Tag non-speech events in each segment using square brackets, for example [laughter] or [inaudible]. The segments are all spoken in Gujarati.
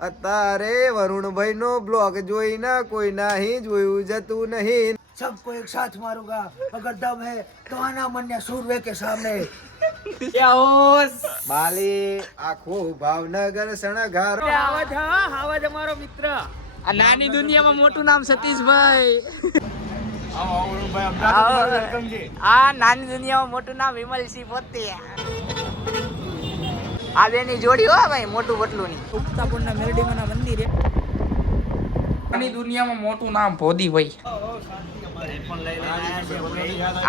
અત્યારે વરુણભાઈ નો બ્લોગ જોઈને કોઈ નહીં જોયું જતું નહીં सबको एक साथ मारूंगा अगर दम है तो आना मन्या सूर्य के सामने બાલી આખું ભાવનગર શણગાર આ નાની દુનિયામાં મોટું નામ સતીશભાઈ આ નાની દુનિયામાં મોટું નામ વિમલસિંહ પોતે આ બેની જોડી હો ભાઈ મોટું બટલું ની ઉગતાપુરના મેરડીમાના મંદિરે. આની દુનિયામાં મોટું નામ ભોદીભાઈ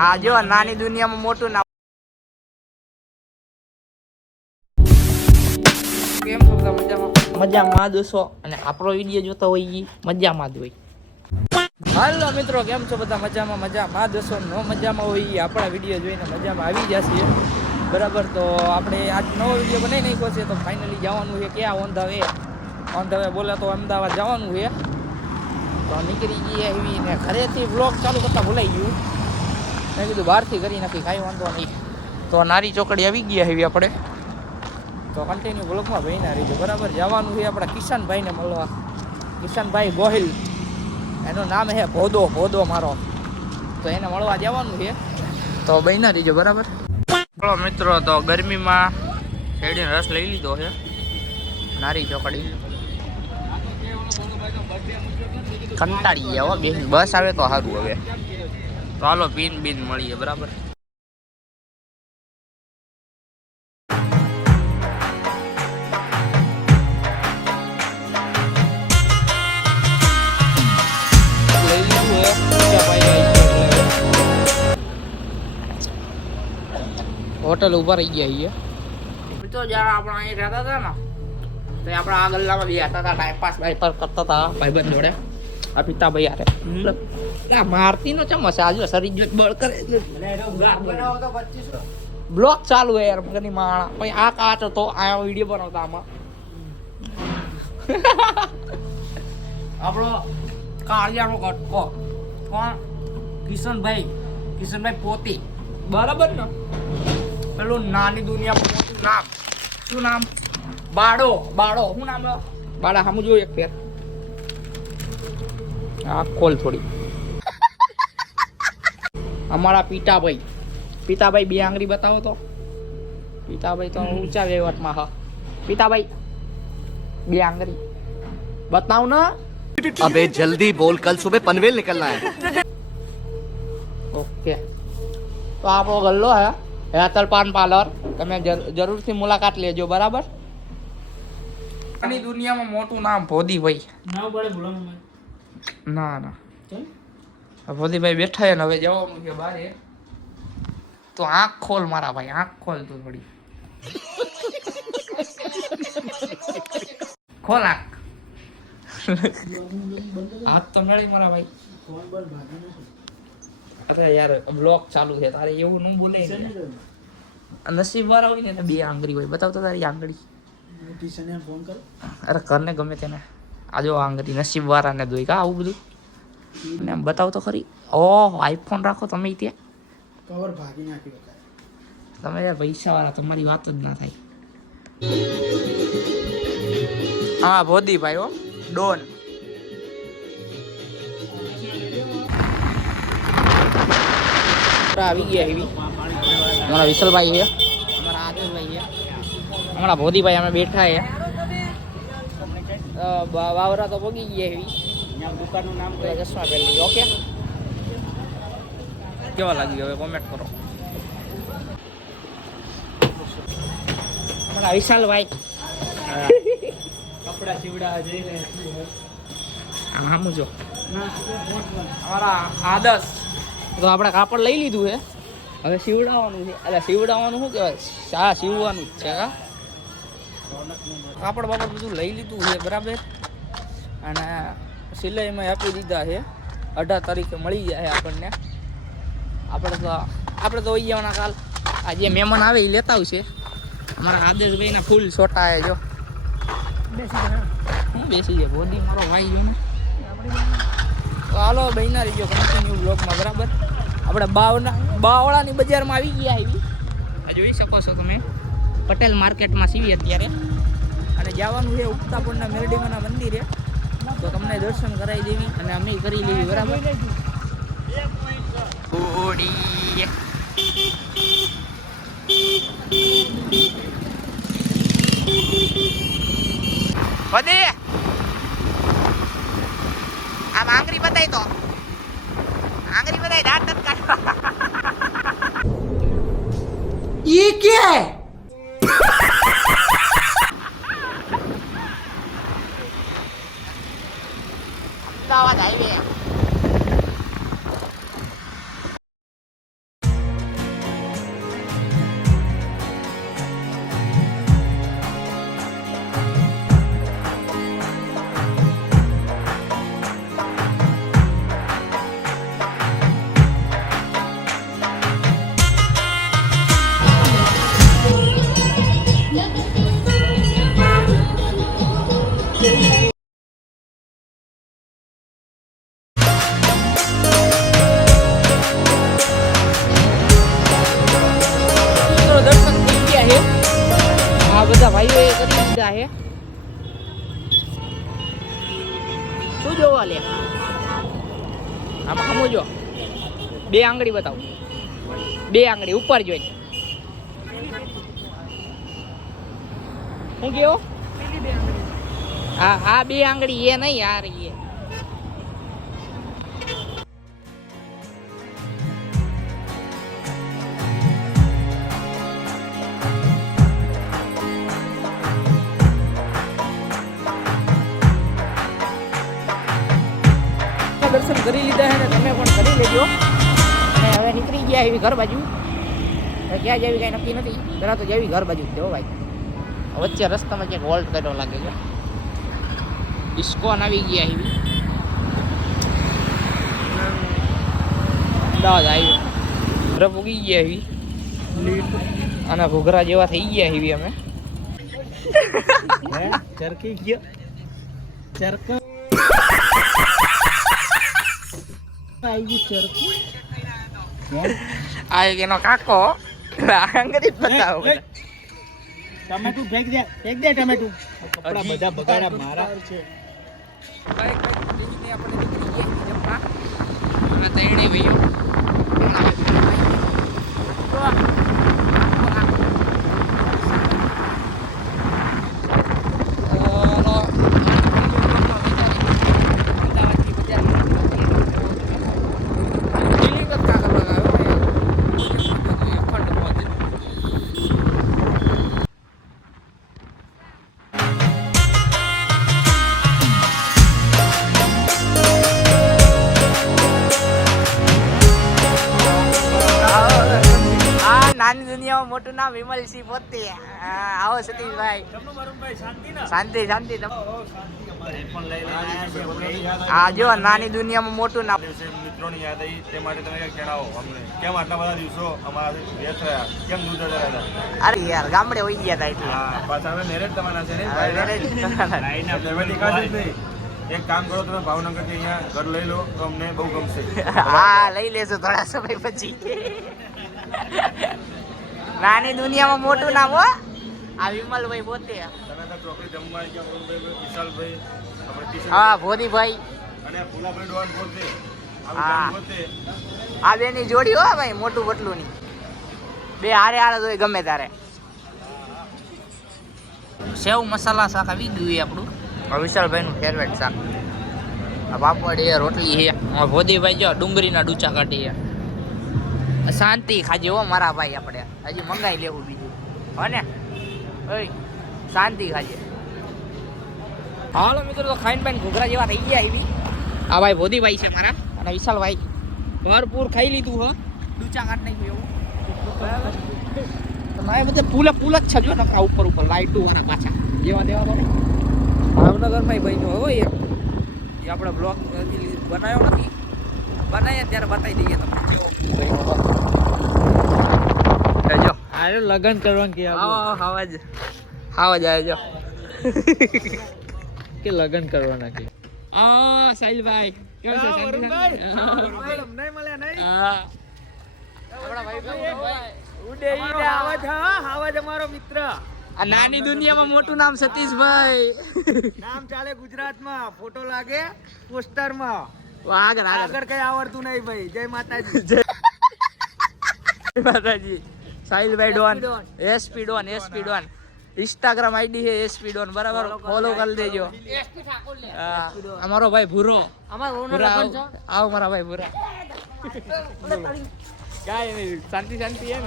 આ જો નાની દુનિયામાં મોટું નામ. કેમ છો બધા મજામાં? મજામાં દોસ્તો અને આપણો વીડિયો જોતા હોય ઈ મજામાં જ હોય. હાલો મિત્રો કેમ છો બધા મજામાં? મજામાં દોસ્તો નો મજામાં હોય ઈ આપણા વીડિયો જોઈને મજામાં આવી જશે બરાબર, તો આપણે આજ નવો વીડિયો બનાવી નાખ્યો છે, તો ફાઇનલી જવાનું છે, ક્યાં on the way on the way બોલે તો અમદાવાદ જવાનું છે. તો નીકળી ગઈ એવી ને ઘરેથી બ્લોગ ચાલુ કરતા ભૂલાઈ ગયું. મેં કીધું બહારથી કરી નાખી, કાંઈ વાંધો નહીં. તો નારી ચોકડી આવી ગયા એવી આપણે. તો કન્ટિન્યુ બ્લોગમાં ભાઈના રહીજો, બરાબર? જવાનું છે આપણા કિશનભાઈને મળવા. કિશનભાઈ ગોહિલ. એનું નામ છે ભોદો ભોદો મારો. તો એને મળવા જવાનું છે. તો બહેના રહીજો, બરાબર? ચલો મિત્રો, તો ગરમીમાં શેરડીનો રસ લઈ લીધો છે. નારી ચોકડી. કંટાળી ગયા હો બે બસ આવે તો સારું હવે. તો હાલો, પીન બીન મળીએ, બરાબર? હોટલ ઊભા રહી ગયા છીએ તો જ્યારે આપણે અહીં રહેતા હતા ને તો આપણે આ ગલ્લામાં બે હતા ટાઈમ પાસ બાઈપાસ કરતા હતા. ભાઈબંધ જોડે. આ પિતાભાઈ આરે આ મારતી નો ચમચ છે આજુ શરીર જો બળ કરે બ્લોક ચાલુ હે યાર મગની માણા. પછી આ કાચ હતો આ વીડિયો બનાવતા આમાં. [laughs] આપણો કાળિયાનો ઘટકો. કોણ? કિશનભાઈ. કિશનભાઈ પોતે. બરાબર ને? પેલું નાની દુનિયામાં મોટું નામ શું નામ બાળો બાળો શું નામ લે? બાળા સામું જોયું એક ફેર આ ખોલ થોડી અમારા પિતાભાઈ પિતાભાઈ બે આંગળી બતાવો તો પિતાભાઈ તો ઊંચા વહીવટમાં હા પિતાભાઈ બે આંગળી બતાવ ને अबे जल्दी बोल कल सुबह पनवेल निकलना है ઓકે તો આપણો ગલ્લો હે હેતલ પાન પાર્લર. તમે જરૂરથી મુલાકાત લેજો બરાબર? આની દુનિયામાં મોટું નામ ભોદીભાઈ. ના ના ભોદીભાઈ બેઠા છે ને હવે જવાનું છે બારે. તો આંખ ખોલ મારા ભાઈ આંખ ખોલ તું થોડી. ખોલ આંખ. હાથ તો નડી મારા ભાઈ. અરે યાર બ્લોક ચાલુ છે તારે એવું ન બોલે નસીબ વાળા હોય ને બે આંગળી હોય. બતાવ તો તારી આંગળી. ફોન કરો? અરે કરને ગમે તેને. આ જો આંગળી નસીબ વાળાને દોઈ કા આવું બધું? આમ બતાવ તો ખરી. ઓહ આઈફોન રાખો તમે ત્યાં. કવર ભાગી નાખી તમે યાર પૈસા વાળા તમારી વાત જ ના થાય. હા ભોદીભાઈ હો. ડોન. આવી ગયા એવી. અમારા વિશલભાઈ છે. અમારા આદિલભાઈ છે. અમારા ભોદીભાઈ અમે બેઠા છે. વાવરા તો પગી ગયા એવી. દુકાનનું નામ તો ચશ્મા પહેરી ઓકે? કેવા લાગ્યું હવે કોમેન્ટ કરો. અમારા વિશાલભાઈ. કપડા સીવડા જઈને. આમ જો. અમારા આદર્શ. તો આપણે કાપડ લઈ લીધું છે હવે સીવડાવવાનું છે. એટલે સીવડાવવાનું શું કહેવાય? શા સીવવાનું જ છે હા? કાપડ બાપડ બધું લઈ લીધું છે બરાબર? અને સિલાઈમાં આપી દીધા છે. અઢાર તારીખે મળી જાય આપણને. આપણે તો આપણે તો જવાના કાલ. આ જે મહેમાન આવે એ લેતા આવશે. અમારા આદેશભાઈના ફૂલ છોટા છે જો. બેસી હું બેસી જાય બોડી મારો ભાઈ જો ને તો હાલો બહેના રહીજો કન્ટિન્યુ બ્લોગમાં બરાબર? આપણે બાવના બાવળાની બજારમાં આવી ગયા આવી આ જોઈ શકો છો તમે. પટેલ માર્કેટમાં સીવી અત્યારે. અને જવાનું છે ઉક્તાપુરના મેરડીમાના મંદિરે. તો તમને દર્શન કરાવી દેવી અને અમે કરી લેવી બરાબર? ઓડી વધી. આમ આંગળી બતાવી તો. આંગળી બતાવી દાંત નથી કાઢવા. ઈ કે? આમાં સમજો બે આંગળી બતાવો. બે આંગળી ઉપર જોઈ શું કેવો? હા આ બે આંગળી એ નહીં આ રહી દર્શન કરી લીધા છે ને તમે પણ કરી લેજો. હવે નીકળી ગયા એવી ઘર બાજુ. ક્યાં જેવી કાંઈ નક્કી નથી. પહેલાં તો જેવી ઘર બાજુ જવો ભાઈ. વચ્ચે રસ્તામાં ક્યાંક વોલ્ટ કર્યો લાગે છે. ઇસ્કોન આવી ગયા એવી. અમદાવાદ આવ્યો. બરફ ઉગી ગયા એવી. અને ઘોઘરા જેવા થઈ ગયા એવી અમે. ચરકી ગયા? ચરકા? આવી ગયું ચરખું આ એનો કાકો આંગળી બતાવો ટમેટું ફેંક દે ફેંક દે ટમેટું કપડા બધા બગાડા મારા છે આપણે તૈણી ભાઈઓ વિમલસિંહ પોતે. આવો સતીશભાઈ. શાંતિ શાંતિ હા આ જો નાની દુનિયામાં મોટું નામ. મિત્રોની યાદ આવી તે માટે તમે કંઈક જણાવો અમને. કેમ આટલા બધા દિવસો અમારા વ્યસ્ત રહ્યા? કેમ દૂર જતા રહ્યા અરે યાર ગામડે વહી ગયા હતા એટલે. પાછા હવે મેરેજ તમારા છે ને? મેરેજ ફેમિલી કાઢી નહીં. એક કામ કરો તમે ભાવનગરથી અહીંયા ઘર લઈ લો તો અમને બહુ ગમશે. હા લઈ લેશો થોડા સમય પછી. નાની દુનિયામાં મોટું નામ હો. આ વિમલભાઈ પોતે. હા ભોદીભાઈ. આ બે ની હા. આ બેની જોડી હો ભાઈ મોટું બટલું ની બે હારે હારે જોઈ ગમે તારે. સેવ મસાલા શાક આવી ગયું એ આપણું. વિશાલભાઈ નું ફેવરેટ શાક. પાપડ એ રોટલી છે ભોદીભાઈ જો ડુંગળીના ડૂચા કાઢી શાંતિ ખાજે હો મારા ભાઈ આપણે. હજી મંગાઈ લેવું બીજું. હો ને? શાંતિ ખાજે. હાલો મિત્રો, તો ખાઈને પાઈને ઘૂઘરા જેવા થઈ ગયા એવી. આ ભાઈ ભોદીભાઈ છે મારા અને વિશાલભાઈ. ભરપૂર ખાઈ લીધું, હો. ડૂચા કાઢ નાખ્યું એવું. મારે બધે પુલે પુલ જ છે, જો નકરા ઉપર ઉપર, લાઈટો વાળા પાછા. જેવા દેવા તો ભાવનગરમાં હોય એ. આપણે બ્લોગ બનાવ્યો નથી. બનાવીએ ત્યારે બતાવી દઈએ તમને. કેવો અરે લગન કરવાનું કે આવો? આવો જ આવો જ જો કે લગન કરવાના કે? આ સાહિલભાઈ. કેમ છે શાંતિ? નહીં? હા. આપણા ભાઈ ભાઈ. ઉડે ઈને આવા આવાજ હા આવાજ અમારો મિત્ર. આ નાની દુનિયામાં મોટું નામ સતીશભાઈ. નામ ચાલે ગુજરાતમાં. ફોટો લાગે પોસ્ટરમાં. આગળ આગળ. આગળ કઈ આવડતું નહીં ભાઈ. જય Mataji. Mataji. Sahilbhai don SP don SP don Instagram ID છે એસપી ડોન બરાબર? ફોલો કરી દેજો. અમારો ભાઈ ભૂરો. ભૂરા આવ. આવ મારા ભાઈ ભૂરા. કાંઈ નહીં શાંતિ શાંતિ એમ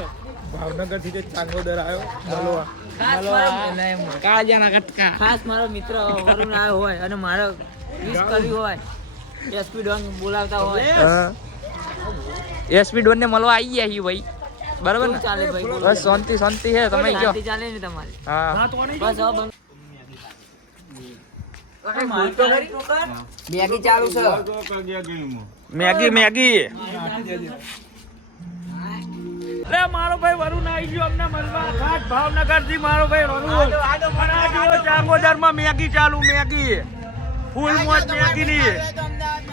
ભાવનગરથી ચાંગોદર આવ્યો કાળજાના કટકા. ખાસ મારો મિત્ર વરુણ આવ્યો હોય અને મારો વિશ કર્યું હોય. એસપી ડોન બોલાવતા હોય. એસપી ડોન ને મળવા આવી ગયા ભાઈ. બરાબર ને? ચાલે ભાઈ બસ શાંતિ શાંતિ હે તમે કયો શાંતિ ચાલે ને તમારી. હા. બસ હવે મેગી ચાલુ છે. Maggi Maggi. અરે મારો ભાઈ વરુણ આવી ગયો અમને મળવા. ખાસ ભાવનગરથી મારો ભાઈ વરુણ. ચાંગોદરમાં મેગી ચાલુ મેગી. ફૂલ મોજ મેગી ની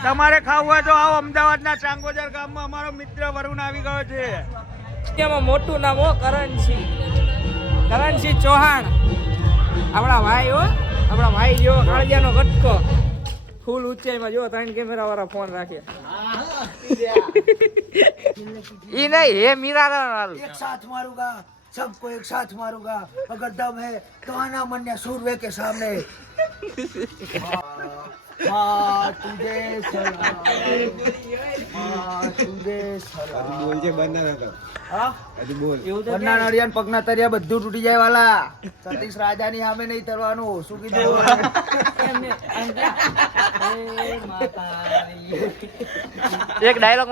તમારે ખાવું હોય તો આવો અમદાવાદ ના ચાંગોદર ગામમાં અમારો મિત્ર વરુણ આવી ગયો છે. એમાં મોટું નામ હો કરણસિંહ કરણસિંહ ચૌહાણ આપણા ભાઈ હો આપણા ભાઈ જો કાળજાનો કટકો ફૂલ ઊંચાઈમાં જો ત્રણ કેમેરા વાળા ફોન રાખે ઈ નહીં હે મીરા વાળું एक साथ मारूंगा सबको एक साथ मारूंगा अगर दम है तो आना मन्या सूर्य के सामने [laughs] તૂટી જાય વાલા. સતીશ રાજા સામે નહીં તરવાનું. શું કીધું? એક ડાયલોગ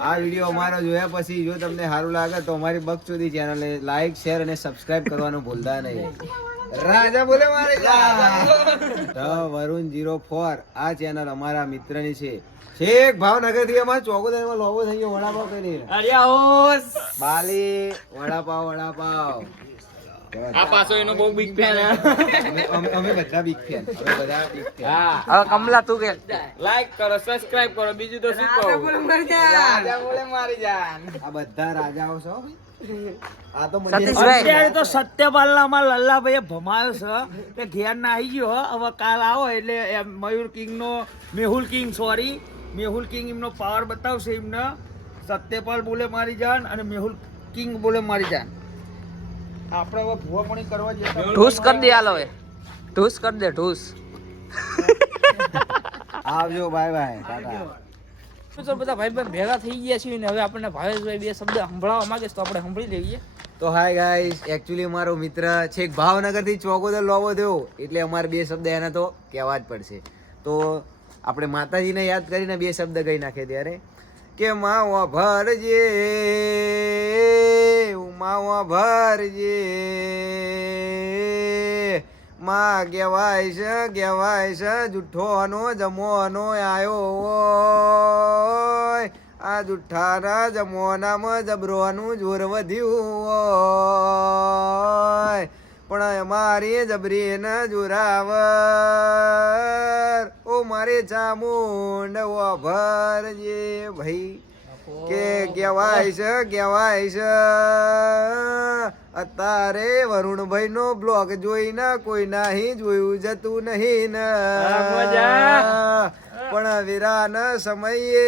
આ વીડિયો અમારો જોયા પછી જો તમને સારું લાગે તો અમારી બકચોદી ચેનલને લાઈક શેર અને સબસ્ક્રાઇબ કરવાનું ભૂલતા નહીં. રાજા બોલે મારે ધ વરુણ જીરો ફોર. આ ચેનલ અમારા મિત્રની છે. છેક ભાવનગરથી અમારે ચોકોદારમાં લોગો થઈ ગયો વડાપાવ કરી બાલી વડાપાવ વડાપાવ. આ પાછો એનો બહુ બિગ ફેન અમે- અમે અમે બધા બિગ ફેન અમે બધા બિગ ફેન હા. હવે કમલા તું કે? લાઈક કરો સબસ્ક્રાઇબ કરો બીજું તો શું કહું? રાજા બોલે મારી જાન. આ બધા રાજાઓ છો ભાઈ? આ તો અત્યારે તો સત્યપાલનામાં લલ્લાભાઈએ ભમાયો છે કે ઘેર ના આવી ગયો હવે કાલ આવો એટલે એમ Mayur કિંગનો Mehul king sorry Mehul king એમનો પાવર બતાવશે એમને. સત્યપાલ બોલે મારી જાન અને મેહુલ કિંગ બોલે મારી જાન. આપણે હવે ભૂવાપણી કરવા જતા ઢૂસ કરી દે હાલ હવે. ઢૂસ કરી દે ઢૂસ. આવજો બાય બાય ટાટા. તો બધા ભાઈ બંધ ભેગા થઈ ગયા છીએ ને હવે આપણને ભાવેશભાઈ બે શબ્દ સંભળાવવા માંગે તો આપણે સાંભળી લઈએ. તો હાય ગાઈસ એકચ્યુઅલી મારો મિત્ર છેક ભાવનગરથી ચોકોદર લોવો થયો, એટલે અમારે બે શબ્દ એને તો કહેવા જ પડશે. તો આપણે માતાજીને યાદ કરીને બે શબ્દ કહી નાખીએ ત્યારે. કે માવા ભરજે માવા ભરજે. માં કહેવાય છે કહેવાય છે, જુઠ્ઠોનો જમોનો આયો હોય. આ જુઠ્ઠાના જમોનામાં જબરોનું જોર વધ્યું હોય. પણ અમારી જબરીને જોરાવર. ઓ મારે ચામુંડ ઓ ભરજે ભાઈ. કે કહેવાય છે કહેવાય છે અત્યારે વરુણભાઈ નો બ્લોગ જોઈને કોઈ નહીં જોયું જતું નહીં ને પણ વિરાન સમયે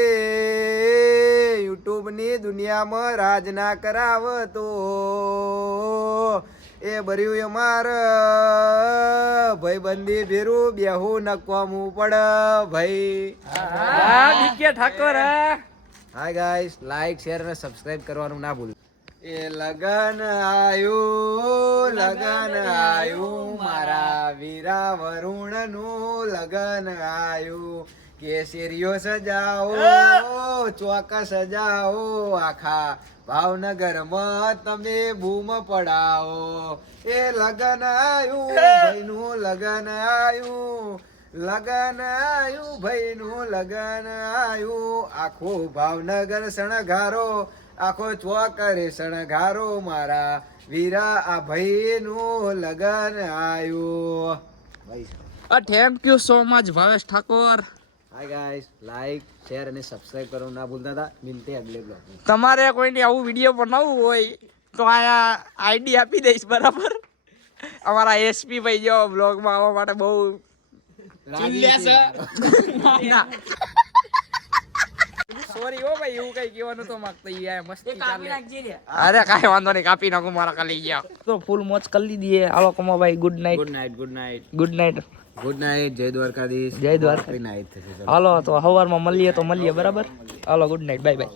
યુટ્યુબની દુનિયામાં રાજ ના કરાવતો એ ભર્યું અમાર ભાઈબંધી ભેરું બેહું નકવામું પડ ભાઈ Thakor hi guys like share અને સબસ્ક્રાઇબ કરવાનું ના ભૂલ. એ લગન આયું લગન આયું મારા. વીરા વરુણનું લગન આયું. કેસરીઓ સજાઓ ચોક સજાઓ આખા ભાવનગરમાં તમે બૂમ પડાવો. એ લગન આયું ભાઈનું લગન આયું લગન આયું ભાઈનું લગન આયું. આખો ભાવનગર શણગારો આખો ચોકરે શણગારો મારા વીરા આ ભાઈનું લગન આવ્યું ભાઈ. Thank you so much Bhavesh Thakor. Hi guys like share અને સબસ્ક્રાઇબ કરવાનું ના ભૂલતા હતા. મિલતે અગલે બ્લોગ તમારે કોઈને આવું વીડિયો બનાવવું હોય તો આયા આઈડી આપી દઈશ બરાબર? અમારા એસપી ભાઈ જો બ્લોગમાં આવવા માટે બહુ સોરી હો ભાઈ એવું કઈ કહેવાનું તો માંગતા યાર મસ્તી ચાલે. અરે કાંઈ વાંધો નહીં કાપી નાખું મારા ખાલી ગયા તો ફૂલ મોજ કરી હે આલો કમો ભાઈ good night good night good night good night good night જય દ્વારકાધીશ. જય દ્વારકા. નાઇટ થશે હાલો તો સવારમાં મળીએ તો મળીએ બરાબર? હાલો ગુડ નાઇટ બાય બાય